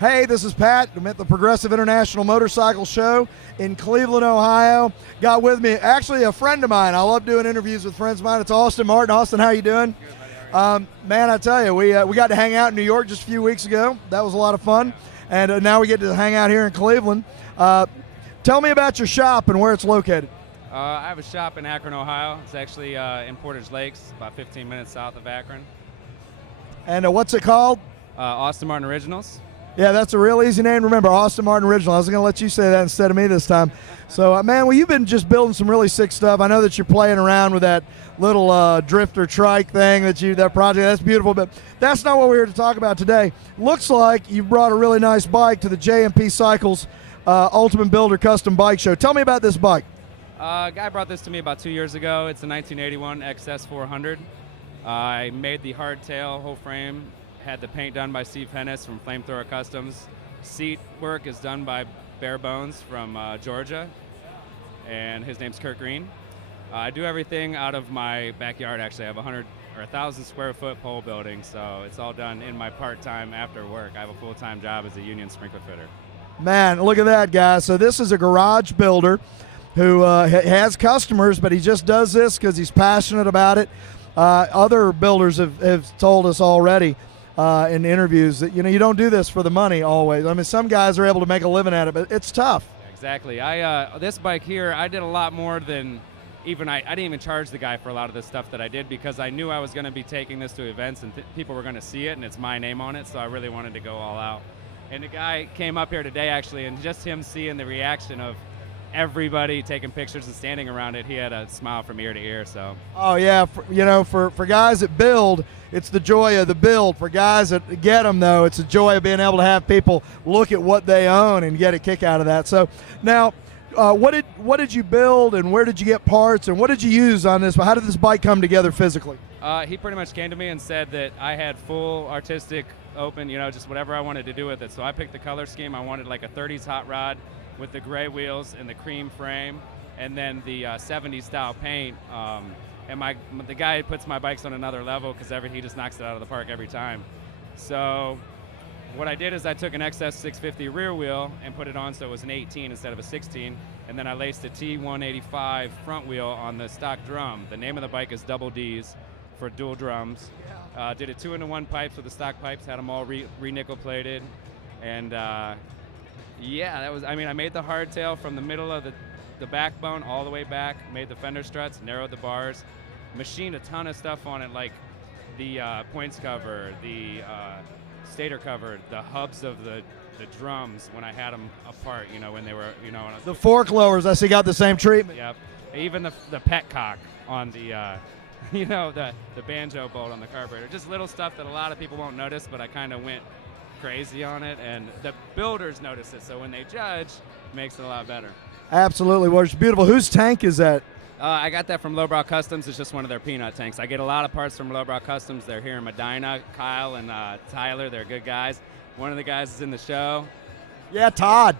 Hey, this is Pat. I'm at the Progressive International Motorcycle Show in Cleveland, Ohio. Got with me actually a friend of mine. I love doing interviews with friends of mine. It's Austin Martin. Austin, how you doing? Good, buddy. Man, I tell you, we got to hang out in New York just a few weeks ago. That was a lot of fun. And now we get to hang out here in Cleveland. Tell me about your shop and where it's located. I have a shop in Akron, Ohio. It's actually in Portage Lakes, about 15 minutes south of Akron. And what's it called? Austin Martin Originals. Yeah, that's a real easy name to remember, Austin Martin Original. I was going to let you say that instead of me this time. So, man, well, you've been just building some really sick stuff. I know that you're playing around with that little drifter trike thing, that project. That's beautiful, but that's not what we're here to talk about today. Looks like you brought a really nice bike to the JMP Cycles Ultimate Builder Custom Bike Show. Tell me about this bike. A guy brought this to me about 2 years ago. It's a 1981 XS 400. I made the hardtail, whole frame. Had the paint done by Steve Hennis from Flamethrower Customs. Seat work is done by Bare Bones from Georgia, and his name's Kurt Green. I do everything out of my backyard. Actually, I have 1,000 square foot pole building, so it's all done in my part-time after work. I have a full-time job as a union sprinkler fitter. Man, look at that, guys. So this is a garage builder who has customers, but he just does this because he's passionate about it. Other builders have told us already in interviews that, you don't do this for the money always. I mean, some guys are able to make a living at it, but it's tough. Exactly. This bike here, I did a lot more than even I didn't even charge the guy for a lot of the stuff that I did because I knew I was going to be taking this to events and people were going to see it and it's my name on it, so I really wanted to go all out. And the guy came up here today actually, and just him seeing the reaction of everybody taking pictures and standing around it, he had a smile from ear to ear. So. Oh yeah, for guys that build, it's the joy of the build. For guys that get them, though, it's the joy of being able to have people look at what they own and get a kick out of that. So now, what did you build, and where did you get parts, and what did you use on this? How did this bike come together physically? He pretty much came to me and said that I had full artistic open, just whatever I wanted to do with it. So I picked the color scheme. I wanted like a 30s hot rod with the gray wheels and the cream frame, and then the 70s style paint. And the guy puts my bikes on another level because he just knocks it out of the park every time. So what I did is I took an XS 650 rear wheel and put it on so it was an 18 instead of a 16, and then I laced a T185 front wheel on the stock drum. The name of the bike is Double D's for dual drums. Did it 2-in-1 pipes with the stock pipes, had them all re-nickel plated, and yeah, I made the hardtail from the middle of the backbone all the way back, made the fender struts, narrowed the bars, machined a ton of stuff on it, like the points cover, the stator cover, the hubs of the drums when I had them apart, when they were, the fork lowers, I see, got the same treatment. Yep. Even the petcock on the, the banjo bolt on the carburetor. Just little stuff that a lot of people won't notice, but I kind of went crazy on it, and the builders notice it, so when they judge, it makes it a lot better. Absolutely. Well, it's beautiful. Whose tank is that? I got that from Lowbrow Customs. It's just one of their peanut tanks. I get a lot of parts from Lowbrow Customs. They're here in Medina. Kyle and Tyler, they're good guys. One of the guys is in the show. Yeah, Todd.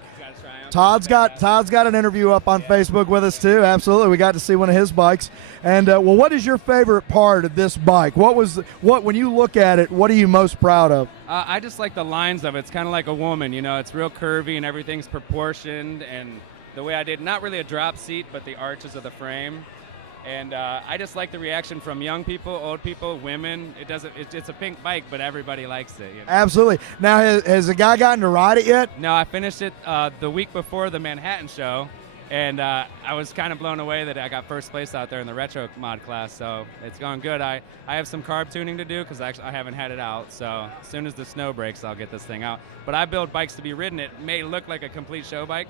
Todd's got an interview up on Facebook with us too. Absolutely, we got to see one of his bikes. And what is your favorite part of this bike? When you look at it, what are you most proud of? I just like the lines of it. It's kind of like a woman, it's real curvy and everything's proportioned, and the way I did, not really a drop seat, but the arches of the frame. And I just like the reaction from young people, old people, women. It's a pink bike, but everybody likes it. Absolutely. Now, has a guy gotten to ride it yet? No, I finished it the week before the Manhattan show, and I was kind of blown away that I got first place out there in the retro mod class. So it's going good. I have some carb tuning to do because I haven't had it out. So as soon as the snow breaks, I'll get this thing out. But I build bikes to be ridden. It may look like a complete show bike,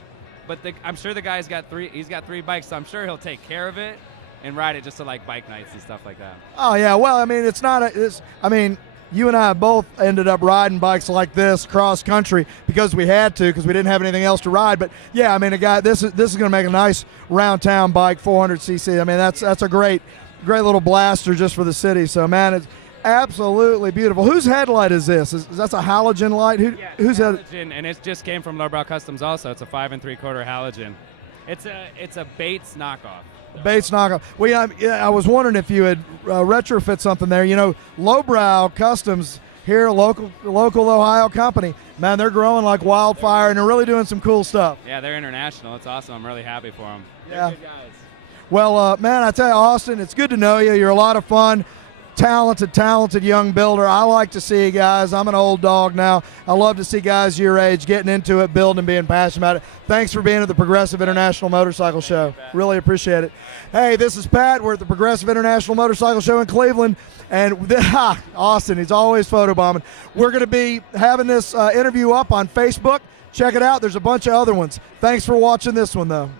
but I'm sure the guy's got three. He's got 3 bikes, so I'm sure he'll take care of it and ride it just to like bike nights and stuff like that. Oh yeah, well, I mean, you and I both ended up riding bikes like this cross country because we had to, because we didn't have anything else to ride. But yeah, I mean, this is going to make a nice round town bike, 400cc. I mean, that's a great little blaster just for the city. So man, it's absolutely beautiful. Whose headlight is this? That's a halogen light? Whose halogen? And it just came from Lowbrow Customs also. It's a 5 3/4 halogen. It's a Bates knockoff. Bates knockoff. Well, I was wondering if you had retrofit something there. Lowbrow Customs here, local Ohio company. Man, they're growing like wildfire, and they're really doing some cool stuff. Yeah, they're international. It's awesome. I'm really happy for them. Yeah. They're good guys. Well, man, I tell you, Austin, it's good to know you. You're a lot of fun. Talented young builder. I like to see guys. I'm an old dog now. I love to see guys your age getting into it, building, being passionate about it. Thanks for being at the Progressive International Motorcycle Show. Really appreciate it. Hey, this is Pat. We're at the Progressive International Motorcycle Show in Cleveland. And Austin, he's always photobombing. We're going to be having this interview up on Facebook. Check it out. There's a bunch of other ones. Thanks for watching this one, though.